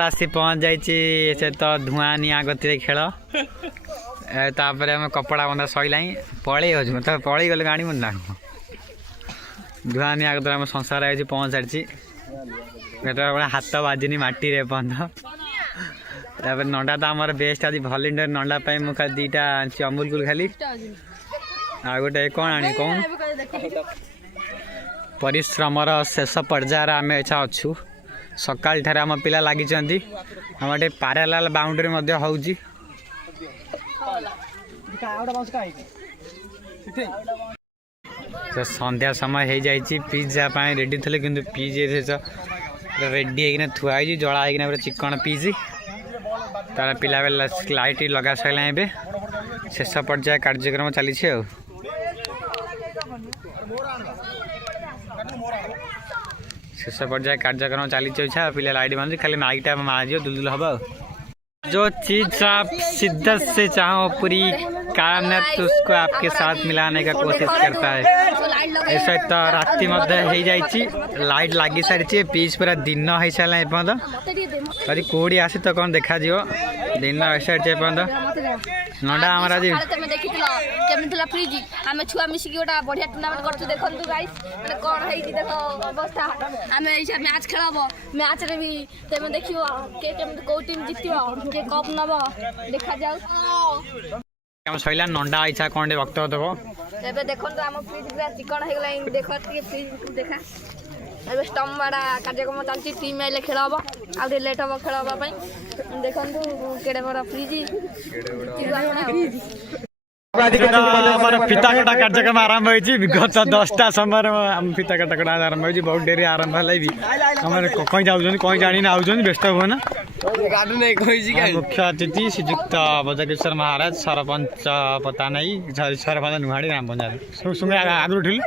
आसी पहुँच जाइए तो धुआं निआ गति खेल तापर आम कपड़ा बंधा सैला पलि तो पलि गले गाड़ी मुना धुआं निआ गति आम संसार आई पहुँच सारी हाथ बाजिनी माटी रे नंडा तो आम बेस्ट आज भलेंटियर नंडा मुझे दीटा अमूल कुल खाली आ गोटे कौन आनी कौन परिश्रम शेष पर्यायर आम एछा अच्छू सकाल ठारे आम पिला लगी आम पैरालाल बाउंड्री हो संध्या समय हो जाए पिज्जा रेडी थे कि पिज्जा रेडी होना थुआई जला होना पूरा चिकन पिज तार पिला लाइट लगा सारे शेष पर्याय कार्यक्रम चली शेष पर्याय कार्यक्रम चली पिला लाइट बांधी खाली माइकटा मार दुलदुल हम जो चीज आप शिद्दत से चाहो पूरी कायनात उसको आपके साथ मिलाने का कोशिश करता है ऐसा तो राति मध्य हो जाए लाइट लगी सारी पीच पूरा दिन हो सारा एपर्तंत अरे कोड़ी आसी तो कौन देखा दिन हो सारी एपर्तंत नंडा आम आज फ्रिज आम छुआ मिसिकी गोटा बढ़िया टूर्नामेंट कर देखो गाइस कौन है देख अवस्था आम मैच खेल मैच रे भी तुम देख कौ टीम जित के कप नब देखा जाऊ सैला नंडा इच्छा कौन वक्तव्य देव देखो आम फ्रिज पूरा चिकन हो गला देख फ्रिज देखा ए स्टम्प बाड़ा कार्यक्रम चलती टीम आइले खेल हम आउ लेट हम खेल हाँपाई देखु केड़े बड़ा फ्रिज फिता कटा कार्यक्रम आरंभ हो विगत 10टा समय फिता कटा आरंभ हो बहुत डेरी आरंभ है भी कहीं जाऊँ कहीं जानी आउन व्यस्त हुए ना मुख्य अतिथि श्रीजुक्त बजकेश्वर महाराज सरपंच पता नहीं सरपंच नुहाड़ी ग्राम पंचायत सुंगे आगु उठिल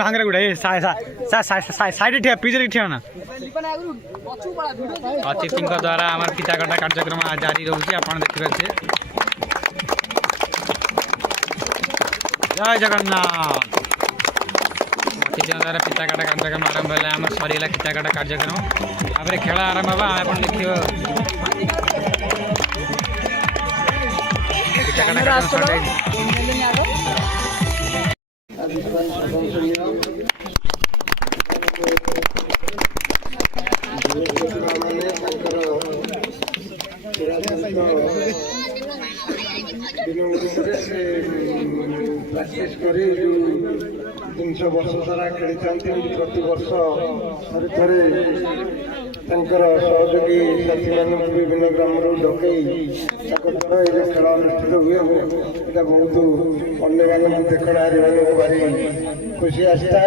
हंगे गुड़े साइड ठिया पिजरे ठिया ना अतिथि द्वारा आम फिता कटा कार्यक्रम जारी रोचे आप देखिए जय जगन्नाथ अतिथि द्वारा फिता काटा कार्यक्रम आरंभ है आम सरला फिता काटा कार्यक्रम खेल आरंभ होगा आप देखिए फिता काटा प्रैक्टिस करी 300 वर्ष सारा खेली प्रति वर्ष थे सहयोगी साथी मान विभिन्न ग्राम डकई द्वारा ये खेल अनुष्ठित हुए यहाँ बहुत अन्य मानक देखना भारी खुशी आसी है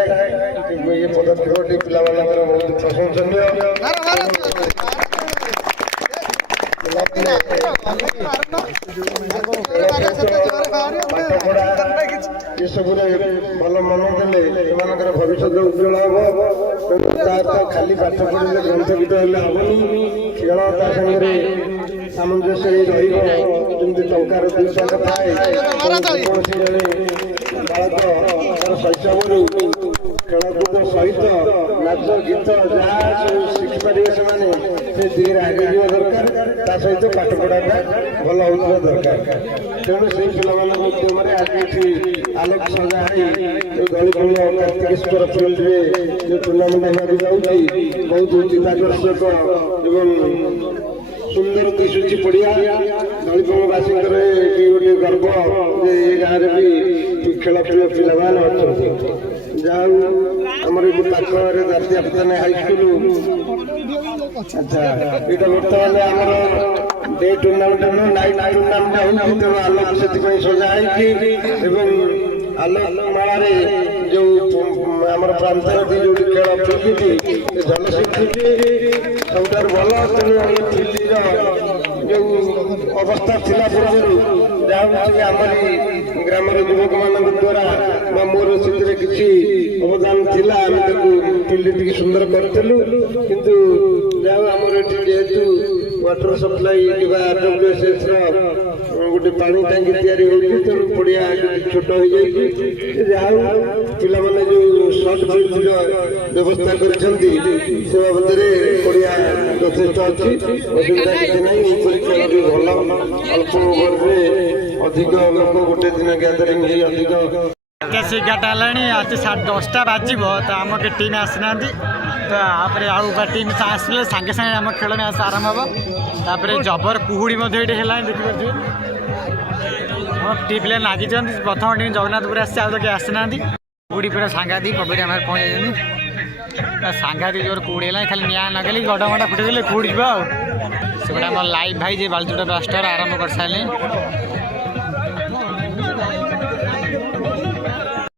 ये पदक्षेप पिला बहुत प्रशंसनीय ये सब भल मन देने भविष्य उज्ज्वल हम खाली पाठ पढ़े ग्रंथ गीत हेनी खेल सागर सामंजस्य रही टंकार दुईटा थाए बालक शैशव खेलकूद सहित नाच गीत जहाँ सब शिखिपारे से आगे जा दरकार सहित पाठ पढ़ाटा भल होता दरकार तेणु से पिला आज ये आलोक सजा दलीपुर कार्तिकेश्वर फील्ड में जो टूर्णामेंट होगा जाऊँगी बहुत चित्ताकर्षक एवं सुंदर दिशुची पड़िया दलीपुरवासी गोटे गर्व ये गाँव भी खेल खेल पिला अच्छा जाऊ आम पाखे जातीय पतन हाईस्कल अच्छा ये बर्तमान आम डे टूर्णामेंट नाइट टूर्णामेंट हो आलोक से सजा आलोक माला जो आम प्रांत जो खेल फिल्ड जलस्वीकृति सब भल तेणु फिल्ड जो अवस्था थिला पूर्व जहाँ आम ग्राम युवक मान द्वारा मोर से किसी अवदान थिला आम फील्ड टी सुंदर करूँ किंतु जहाँ आमर जेहेतु ୱାଟର ସପ୍ଲାଇ କିମ୍ବା RWSS ଗୋଟେ ପାଣି ଟାଙ୍କି ତିଆରି ହେଉଛି, ତେଣୁ ପଡ଼ିଆ ଛୋଟ ହେଇଯାଇଛି। ଯାହା ହଉ ପିଲାମାନେ ଯେଉଁ ସର୍ଟ ବ୍ରିଜର ବ୍ୟବସ୍ଥା କରିଛନ୍ତି ସେ ବାବଦରେ ପଡ଼ିଆ ଯଥେଷ୍ଟ ଅଛି, ଅସୁବିଧା କିଛି ନାହିଁ। ଏହିପରି ଖେଳ ବି ଭଲ, ଅଳ୍ପ ଓଭରରେ ଅଧିକ ଲୋକ ଗୋଟେ ଦିନ ଗ୍ୟାଦରିଂ ହେଇ ଅଧିକ। କେସି ଏଗାରଟା ହେଲାଣି, ଆଜି 10ଟା ବାଜିବ ତ ଆମ କେ ଟିମ୍ ଆସିନାହାନ୍ତି। ତ ତାପରେ ଆଉ ଟିମ୍ ଆସିଲେ ସାଙ୍ଗେ ସାଙ୍ଗେ ଆମ ଖେଳ ମ୍ୟାଚ୍ ଆରମ୍ଭ ହେବ। ତାପରେ ଜବର କୁହୁଡ଼ି ମଧ୍ୟ ଏଠି ହେଲାଣି, ଦେଖିପାରୁଥିବେ। ଆମ ଟି ପିଲା ଲାଗିଛନ୍ତି। ପ୍ରଥମ ଟିମ୍ ଜଗନ୍ନାଥପୁର ଆସିছে, ଆଉ ତ କେହି ଆସିନାହାନ୍ତି। କୁହୁଡ଼ି ପୁରା ସାଂଘାତିକ କବେରୀ ଆମର ପହଞ୍ଚାଇଛନ୍ତି। ସାଂଘାତିକ ଜୋର କୁହୁଡ଼ି ହେଲାଣି, ଖାଲି ନିଆଁ ଲଗେଇଲେ ଗଡ଼ମଟା ଫୁଟେଇ ଦେଲେ କୁହୁଡ଼ି ଯିବ ଆଉ। ସେପଟେ ଆମର ଲାଇଭ୍ ଭାଇ ଯେ ବାଲଚୁଟା ବ୍ଲାଷ୍ଟର ଆରମ୍ଭ କରିସାରିଲେଣି।